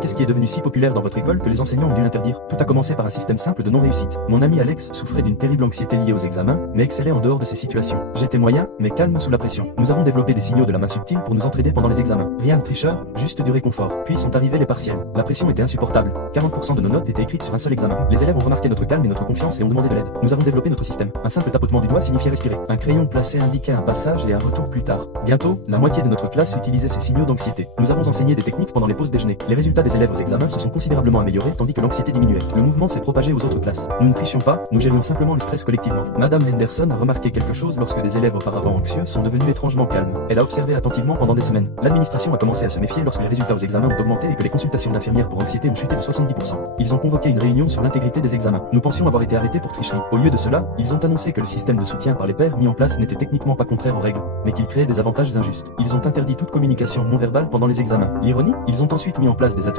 Qu'est-ce qui est devenu si populaire dans votre école que les enseignants ont dû l'interdire? Tout a commencé par un système simple de non-réussite. Mon ami Alex souffrait d'une terrible anxiété liée aux examens, mais excellait en dehors de ces situations. J'étais moyen, mais calme sous la pression. Nous avons développé des signaux de la main subtile pour nous entraider pendant les examens. Rien de tricheur, juste du réconfort. Puis sont arrivés les partiels. La pression était insupportable. 40% de nos notes étaient écrites sur un seul examen. Les élèves ont remarqué notre calme et notre confiance et ont demandé de l'aide. Nous avons développé notre système. Un simple tapotement du doigt signifiait respirer. Un crayon placé indiquait un passage et un retour plus tard. Bientôt, la moitié de notre classe utilisait ces signaux d'anxiété. Nous avons enseigné des techniques pendant les pauses déjeuner. Les résultats des élèves aux examens se sont considérablement améliorés tandis que l'anxiété diminuait. Le mouvement s'est propagé aux autres classes. Nous ne trichions pas, nous gérions simplement le stress collectivement. Madame Henderson a remarqué quelque chose lorsque des élèves auparavant anxieux sont devenus étrangement calmes. Elle a observé attentivement pendant des semaines. L'administration a commencé à se méfier lorsque les résultats aux examens ont augmenté et que les consultations d'infirmières pour anxiété ont chuté de 70%. Ils ont convoqué une réunion sur l'intégrité des examens. Nous pensions avoir été arrêtés pour tricherie. Au lieu de cela, ils ont annoncé que le système de soutien par les pairs mis en place n'était techniquement pas contraire aux règles, mais qu'il créait des avantages injustes. Ils ont interdit toute communication non verbale pendant les examens. L'ironie, ils ont ensuite mis en place des ateliers